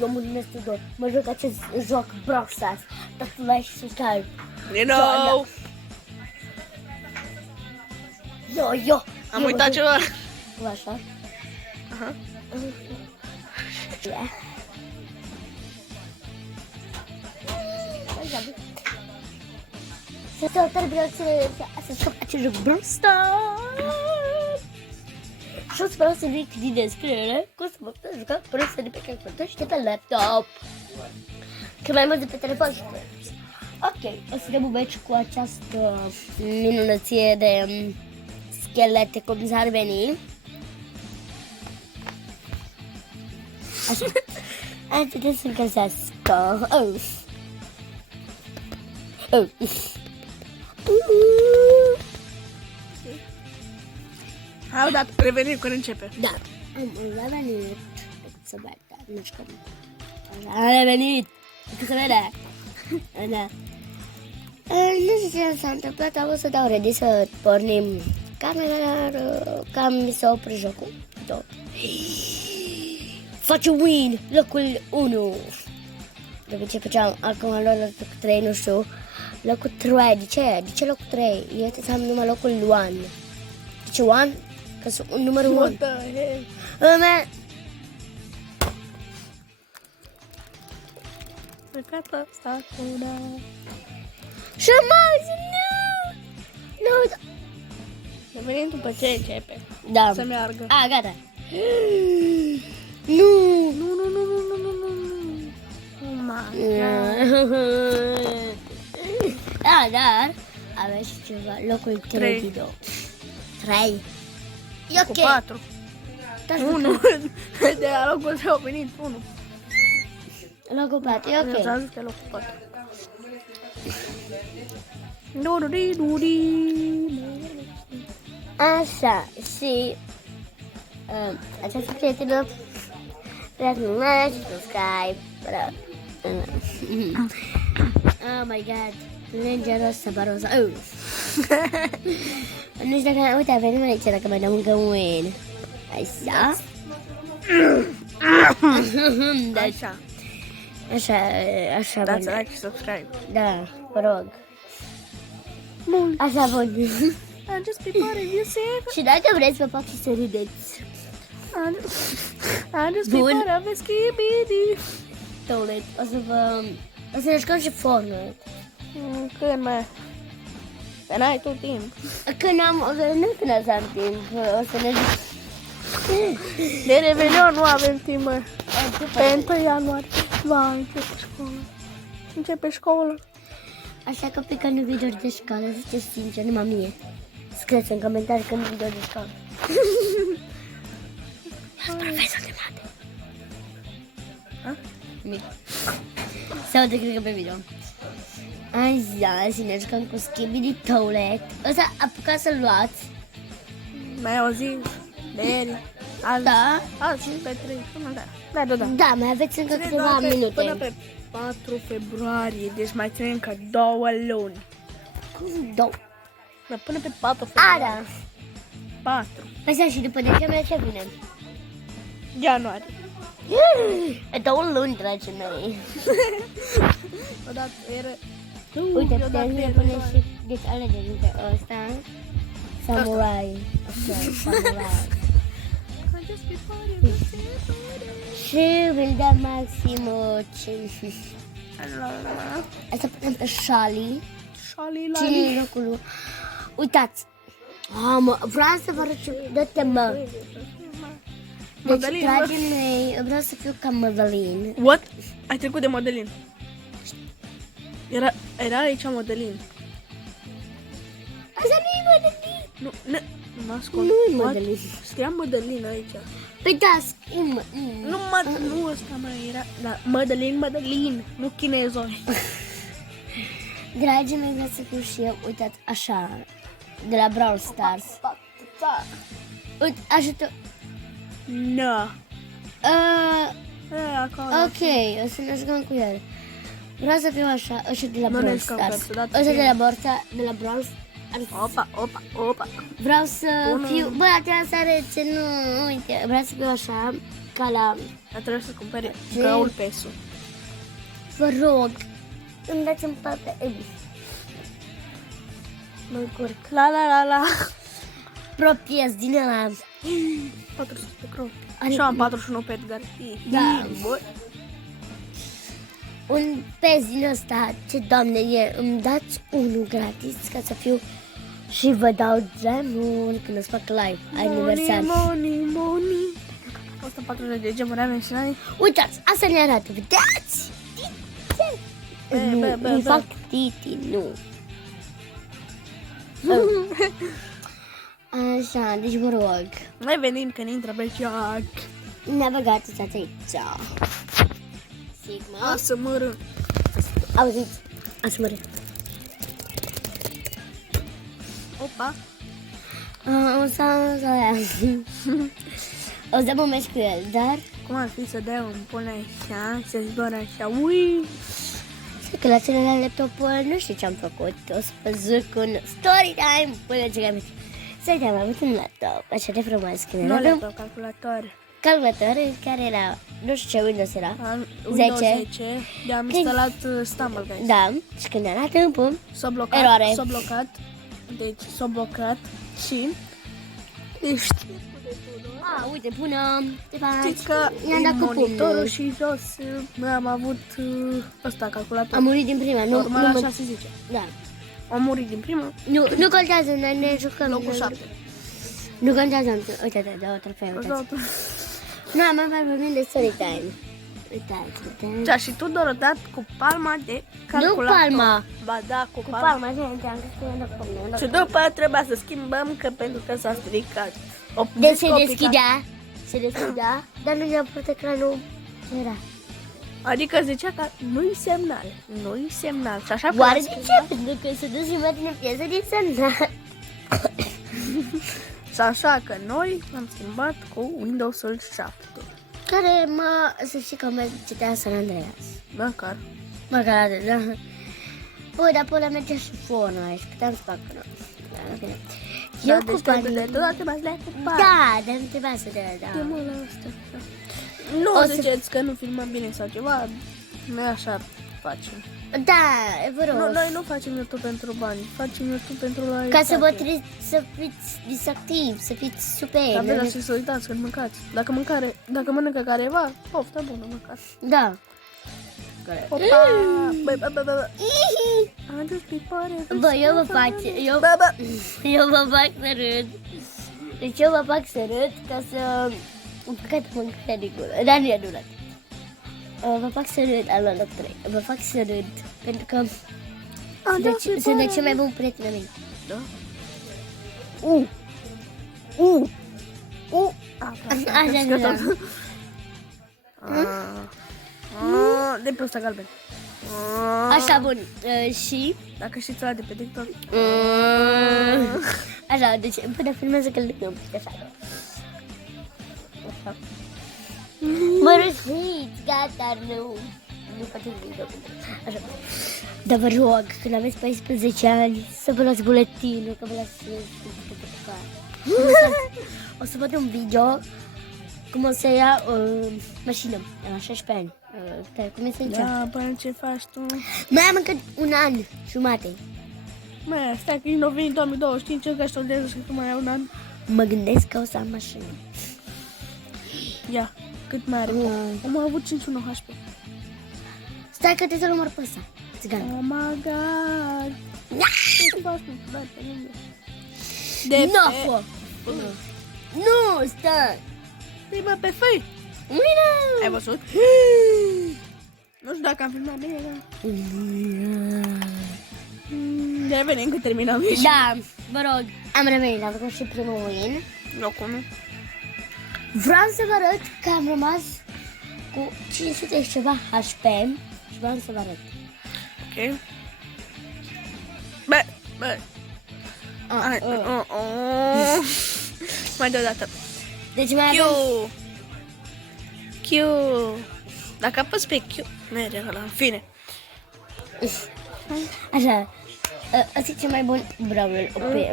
Eu mă numesc Tudor, mă joc acest joc Brawl Stars, dați like și subscribe. You know. Eu. Am uitat ceva. Așa. Aha. Yeah. Să terminăm să joc acest joc Brawl Stars. Și o să vreau să zic din despre ele, cum să mă putem juca Brawl Stars de pe calculator și de pe laptop. Că mai mult de pe telefon și pe... Ok, o să dăm un meci cu această minunăție de schelete, cum s-ar veni. Așa. Hai putem să-mi găsească. Hai, dat, revenim când începe. Da. Am revenit. Să vedem. Nu știu cum. Am revenit. Să vede. Da. Nu știu ce s-a întâmplat. Am să dau ready să pornim camera. Cam mi s-a oprit jocul. Da. Face win. Locul 1. De ce făceam acum locul 3, nu știu. Locul 3. De ce? De ce locul 3? Eu trebuie să am numai locul 1. De ce 1? Că sunt numărul 1. What the hell? Păcată asta cu da. Și nu! Nu! Revenim după ce începe. Da. Să meargă. A, gata. Nu! Nu. Oh my Da, dar avea și ceva. Locul 3 Trei. video. 3. E Cu ok. 4. Dați 1. De la locul tău a venit 1. Locul 4, e ok. Ți-am zis că locul 4. Așa, și această prietenă vreau să like și subscribe. Oh my god, Lengeros Sabarosa. Nu știu dacă, uite, a venit aici dacă mai dăm încă un win. Așa. Așa. Așa, Dați bun. like și subscribe. Da, vă rog. Bun. Așa, bun. I'm just be part of you, see? Și dacă vreți, vă fac și să râdeți. I'm just be Bun. part of a skibidi. Toilet. O să ne jucăm și Fortnite. Când mai? Că n-ai tot timp. Nu când o să am timp, o să ne jucăm. De Revelion nu avem timp, mă. Pe 1 ianuarie. Va, începe școala. Începe școala. Așa că pe când video de școală, ziceți sincer, numai mie. Scrieți în comentarii când video de școală. Eu sunt profesor de mate. Mic. Sau de cred că pe video. Așa, și ne jucăm cu Skibidi Toilet. Ăsta apucați să-l luați. Mai auzit de ieri. Azi, Da? azi și pe 3. Da. Da, mai aveți încă câteva minute. Până pe 4 februarie, deci mai ținem încă 2 luni. Două. Da, până pe 4 A, februarie. da. 4 Așa, și după decembrie ce vine? ianuarie. 2 luni, dragii mei. Odată era... Uite, putem să punem și... Deci alegeți între ăsta. Samurai. Ok, samurai. Și îl dăm maxim 5. Asta putem pe Shali. Cine e locul lui? Uitați. Vreau să vă arăt ce... Dă-te, mă. Deci, Madalin, dragii mei, vreau să fiu ca Madalin. What? Ai trecut de Madalin. Era aici Madalin. Asta nu e Madalin. Nu mă ascult. Nu e What? Madalin. Scria Madalin aici. Păi da, Nu ăsta mai era. Da, Madalin, nu chinezoi. Dragii mei, vreau să fiu și eu, uitați, așa, de la Brawl Stars. Uite, ajută. No. Ok, o să ne jucăm cu el. Vreau să fiu așa, ăștia de la Nu ne Brawl jucăm Stars. cu el, dat Ăștia fiind. de la Brawl Opa. Vreau să Bună. fiu... Bă, atea să arăți, nu, uite, vreau să fiu așa, ca la... Dar trebuie să cumpere Ce? gaul pesu. Vă rog, îmi dați în parte. Mă încurc. La. Propiez din ăla. 400 pe cron. Are- Și am 41 pe Edgar. Da. Bă. Un pez din ăsta, ce doamne e, îmi dați unul gratis ca să fiu și vă dau gemuri când îți fac live aniversar. Money. 140 de gemuri am și n-ai. Uitați, asta ne arată, vedeți? Nu, bă. îmi fac titi, nu. Așa, deci vă rog, Noi venim când intră pe ceac. ne-a băgat uitați aici. Sigma. Să mără. Auziți, asmără. Opa. O să mă mergi cu el, dar Cum ar fi să dai un pune așa, să zboară așa, ui. că la celălalt laptop nu știu ce am făcut. O să vă zic un story time până ce am să am avut un laptop așa de frumos. Când Nu aveam laptop, calculator. calculator care era, nu știu ce Windows era. Windows 10. 10. De-am instalat Stumble Guys. Da, și când era timpul, S-a blocat. Eroare. S-a blocat. Deci s-a blocat și... Deci uite, bună, te știți că i-am dat cu monitorul pumnul. și jos am avut ăsta, calculator. Am murit din prima, nu, Normal, nu, așa se zice. da. Am murit din prima, Nu contează, noi ne jucăm. locul 7. Nu contează, uite, două trofee, uitați. Nu, am mai vorbit de story time. Uitați. Da, și tu doar dat cu palma de calculator. Nu palma. Ba da, cu Cu palma. palma, așa, am găsit Și după aia trebuia să schimbăm că pentru că s-a stricat. Deci se deschidea, dar nu ne-a putut ecranul ce era. Adică zicea că nu-i semnal. Și așa că Oare l-a de ce? schimbat. Pentru că se duce jumătate în piesă din semnal. Și așa că noi am schimbat cu Windows-ul 7. Care să știi că mă citea San Andreas. Măcar. Măcar atât, da. Bă, dar pe ăla mergea și fonul aici, puteam să fac până. Da, bine. Eu Da, cu deci banii... de tot trebuia să le ai cu bani. Da, dar nu trebuia să te da. De mult la asta. Nu O să- ziceți că nu filmăm bine sau ceva. Noi așa facem. Da, vă rog. Nu, noi nu facem YouTube pentru bani. Facem YouTube pentru la Ca să vă treziți, să fiți distractivi, să fiți super. Dar vreau să uitați când mâncați. Dacă mănâncă careva, poftă bună măcar. Da. Opa! Băi. Am dus pipare. Bă, eu vă fac să râd. Deci eu vă fac să râd ca să îmi păcat mâncarea din gură. Dar nu e durat. Vă fac să râd, al loc 3. Vă fac să râd pentru că sunt de cel mai bun prieten al meu. Da? Așa. De pe ăsta galben. Așa, bun. Și... Dacă știți ăla de pe TikTok. Așa, deci până filmează că le dăm. Așa. Mă răsfiți, gata, nu facem video. Așa. Dar vă rog, când aveți 14 ani, să vă luați buletinul, că vă luați o să văd un video cum o să ia mașină la 16 ani. Cum este aici? Da, până ce faci tu? Mai am încă un an jumate. Mai stai că e nou venit 2025, încă studiez și tu mai ai un an. Mă gândesc că o să am mașină. Ia, cât mai are? Am avut 51 HP. Stai că te să-l umăr pe ăsta. Țigan. Oh my god. Ce faci tu? Dai pe lângă. Nu, fă! Nu, stai! Prima pe făi. Mine! Ai văzut? Nu știu dacă am filmat bine, dar... Revenim că terminăm. Da, vă rog, am revenit, am făcut și primul win. Locul 1. Vreau să vă arăt că am rămas cu 500 și ceva HP și vreau să vă arăt. Ok. Bă. Mai deodată. Deci mai Q. avem... Q. Dacă apăs pe Q, merge ăla, în fine. Așa, Ăsta e cel mai bun Brawl pe.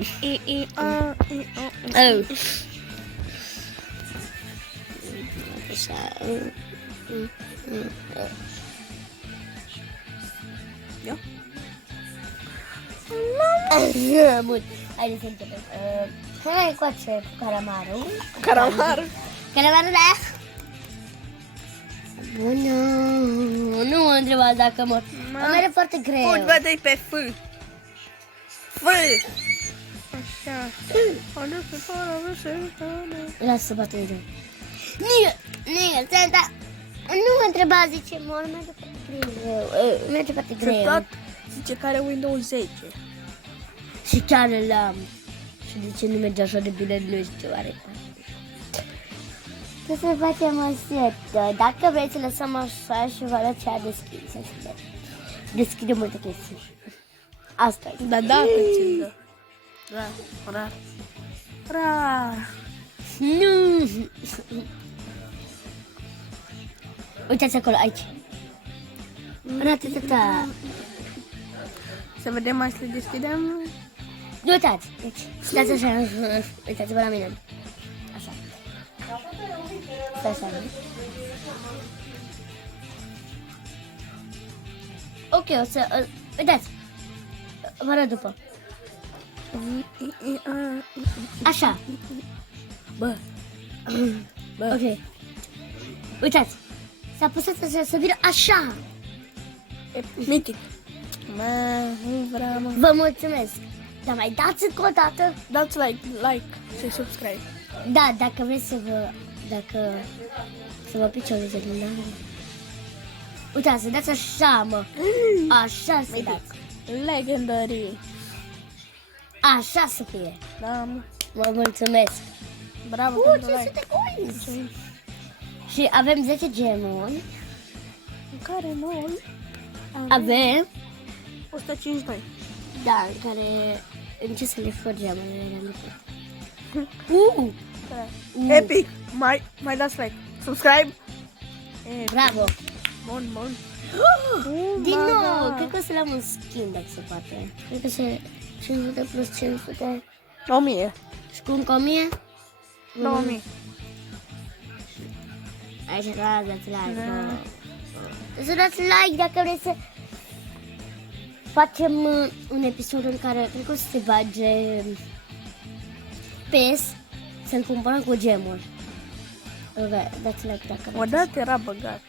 Așa. Eu? Bun, haideți să începem. Hai încoace cu calamarul. Caramar. Calamarul, da? Bună! Nu mă întrebați dacă mor. Mă mere foarte greu. Pot vedei pe F. F. Așa. Lasă să bată de Niga, Santa. Nu mă întrebați de ce mor, merge foarte greu. Merge foarte greu. Tot zice că are Windows 10. Și chiar l-am. Și de ce nu merge așa de bine, nu știu oare. Să facem o setă. Dacă vreți să lăsăm așa și vă arăt ce a deschis. Deschide multe chestii. Asta e. Da, da, că ți-l dă. Rar. Rar. Nu! Uitați acolo, aici. Ratatata. Să vedem mai să le deschidem. Uitați, deci, stați așa, uitați-vă la mine. Așa. Stai așa. Ok, o să, uitați. Vă arăt după. Așa. Bă. Ok. Uitați. S-a pus să vină așa. Mitic. Mă, nu vreau, mă. Vă mulțumesc. Dar mai dați încă o dată. Dați like și subscribe. Da, dacă vreți să vă picioreze din nou. Uitați, să dați așa, mă. Așa să dați. Legendary. Așa să fie. Da, mă. Vă mulțumesc. Bravo, 500 coins. Și avem 10 gemuri. În care noi Avem, 152. da, în care ce să le fă gemurile. Epic. Mai dați like. Subscribe. Bravo. Bun. Din nou, cred că o să le am un skin dacă se poate. Cred că se 500 plus 500 1000. și cu încă 1000. 2000. Aici dați like. Să dați like dacă vreți să facem un episod în care cred că o să se bage PES să-l cumpărăm cu gemuri. Dați like dacă vreți. Odată era băgat.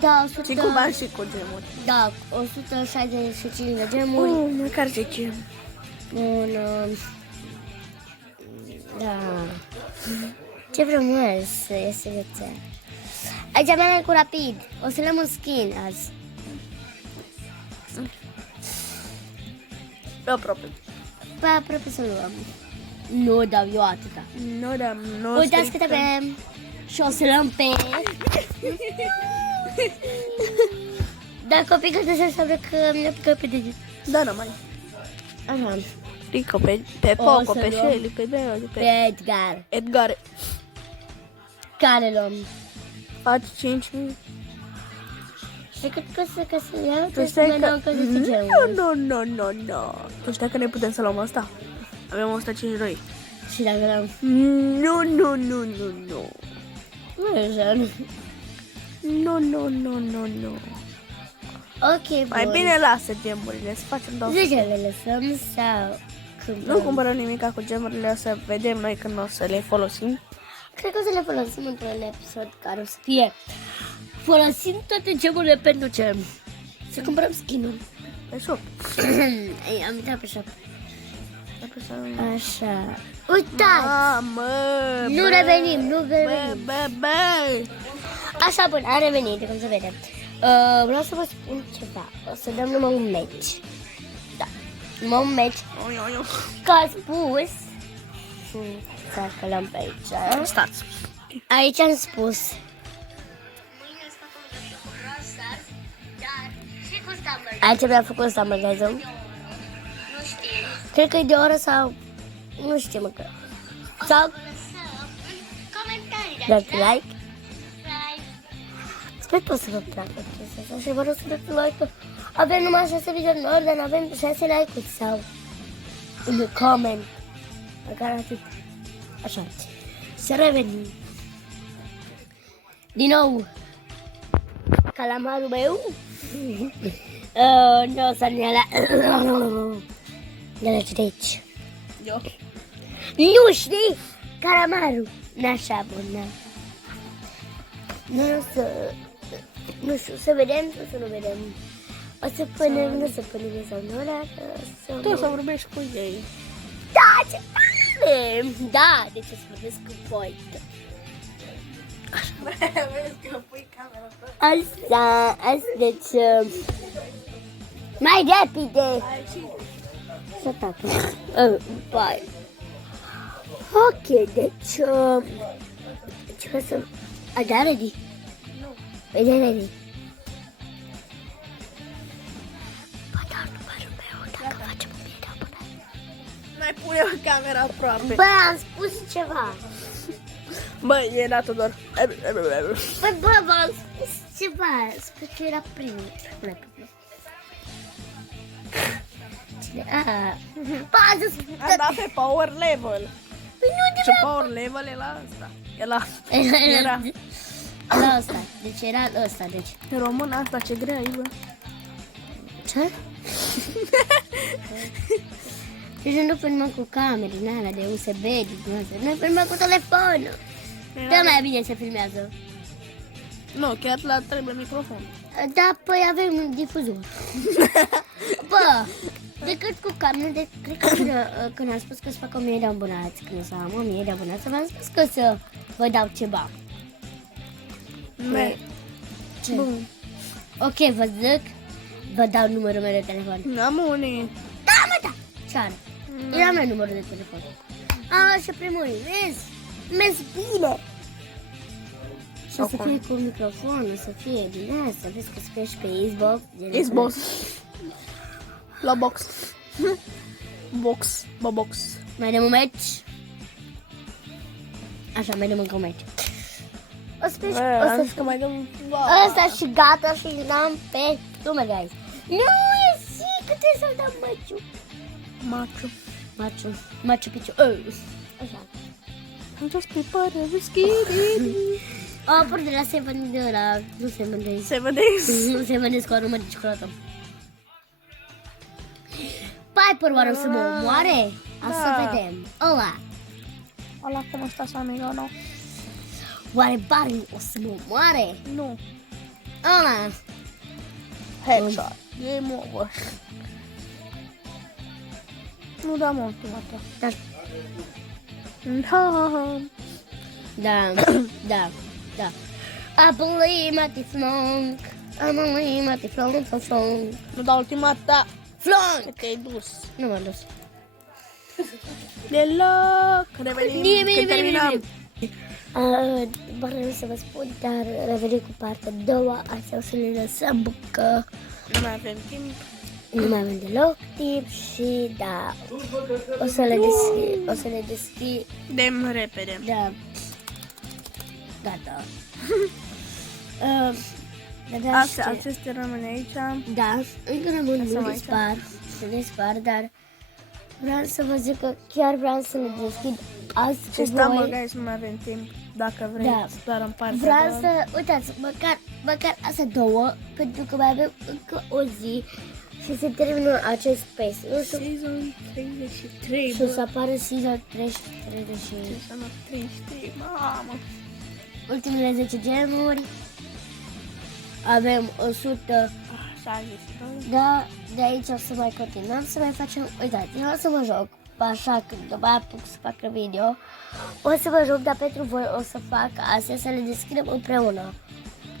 Da, Și cu bani și cu gemuri. Da, 165 de gemuri. Măcar 10. Un, da. Ce frumos este viața. Aici mergem cu rapid. O să luăm un skin azi. Pe aproape. Pe aproape să luăm. Nu dau eu atâta. Nu, da, nu. Uitați cât avem. Și o să luăm pe... Dacă o pică de înseamnă că ne pică pe deget. Da, nu mai. Așa. Rico, pe O Poco, să pe luăm Shelly, pe Bea, Pe Edgar. Edgar. Care luăm? Faci 5.000. Și cred că să iau, Tu trebuie să stai mai dau încă 10 gemuri. Nu. Tu știi că ne putem să luăm asta? Avem 152. Și dacă luăm... Nu. Nu e așa. Nu. Ok, bun. Mai bine lasă gemurile, să facem 200. 10 le lăsăm sau... Nu cumpărăm nimic cu gemurile, o să vedem noi când o să le folosim. Cred că o să le folosim într-un episod care o să fie... Folosim toate gemurile pentru ce? Să cumpărăm skin-uri. Pe shop. Ei, am intrat pe shop. Dacă să... Așa. Uitați! Mamă! Nu revenim. Bă! Așa, bun, am revenit, cum se vede. Vreau să vă spun ceva. O să dăm numai un match. Da. Numai un match. Că a spus... Să călăm pe aici. Stați. Aici am spus. Aici mi-am făcut Summer Guys. Cred că e de oră sau... Nu știu măcar. Sau... Dați like. Sper că o să vă placă chestia asta și vă rog să dați like. Avem numai 6 vizionări, dar nu avem 6 like-uri sau un comment. Măcar atât. Așa. Să revenim. Din nou. Calamarul meu. Nu o să ne la aici. Eu. Nu știi? Calamarul. N-așa bun, nu știu, să vedem sau să nu vedem. O să punem, nu să punem sau nu, dar Tu să vorbești cu ei. Da, ce tare! Da, deci o să vorbesc cu voi. Vezi că pui camera pe Asta, deci... Mai repede! Să tacă. Bai. Ok, deci... Ce o să... A, da, ready? Nu. Păi de ready. Bă, dar numărul meu, dacă facem 1000 de abonați. Mai pune o camera aproape. Bă, am spus ceva. Bă, e dată doar. Bă, v-am spus ceva. Sper că era primul. Cine? Bă, am zis... Am dat pe power level. Păi nu de Ce power level e la asta? E la... Era. La ăsta. Deci era ăsta, deci. În român asta ce grea e, bă. Ce? Deci nu filmăm cu camere din alea de USB, din astea. Noi filmăm cu telefonul. Da, mai bine se filmează. Nu, chiar la trebuie microfon. Da, păi avem un difuzor. Bă, decât cu camere, cred că când am spus că să fac 1000 de abonați, când o să am 1000 de abonați, v-am spus că să vă dau ceva. Ce? Bun. Ok, vă zic, vă dau numărul meu de telefon. N-am unii. Da, mă, da! Ce are? Era meu numărul de telefon. A, și primul, vezi? Mergi bine! Și o să fie cu microfon, o să fie din asta, vezi că să fie și pe Xbox. Xbox. La box. Box. Box. Mai dăm un match. Așa, mai dăm încă un match. O să fie și... Am zis că mai dăm... Ăsta și gata și l-am pe lume, guys. Nu, e zi, că trebuie să-l dăm meciul. Machu Picchu. Așa. I'm just prepared whiskey. Pur de la 7 de ăla, nu 7 days. 7 days. Nu 7 days cu aromă de ciocolată. Piper oare o să mă omoare? Asta Da. vedem. Ăla. Hola, ¿cómo estás, amigo? No. Oare Barney o să mă omoare? Nu. Ăla. Headshot. Game over. Nu dăm ultimata. Dar, Da. da. I believe at the flunk. I believe at the flunk. Nu dau ultimata. Flunk! Că te-ai dus. Nu m-am dus. Deloc. Revenim când terminăm. Vreau să vă spun, dar revenim cu partea a doua. Asta o să le lăsăm că Nu mai avem timp. nu mai avem deloc timp și da, o să le deschid, Dem repede. da, gata. Acestea rămâne aici. Da, încă rămân să dispar, dar vreau să vă zic că chiar vreau să le deschid azi Și cu stăm, voi. guys, nu mai avem timp. Dacă vrei, Da. doar în partea Vreau a doua. să, uitați, măcar astea două, pentru că mai avem încă o zi și se termină acest space. Nu știu, Season 33, și o să bă. apară season 33 și Season 33, mamă. ultimele 10 gemuri. Avem 100, Așa zis, da, de aici o să mai continuăm, să mai facem, uitați, eu o să mă joc, așa când mă apuc să fac video, o să mă joc, dar pentru voi o să fac astea, să le deschidem împreună.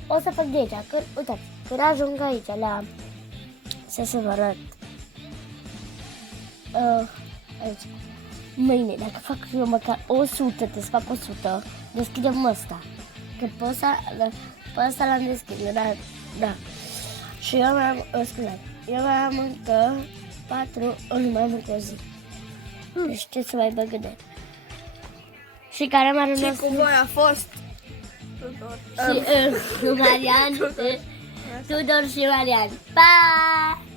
O să fac de aici, când, uitați, când ajung aici la, să vă arăt, aici, mâine, dacă fac eu măcar 100, trebuie să fac 100, deschidem ăsta, că pe ăsta l-am deschis, da. Și eu mai am, scuzați, eu mai am încă 4, nu mai am încă o zi. Deci ce să mai băgă de. Și care m-a Ce cu voi a fost? și Marian, Marian. Tudor și Marian. Pa!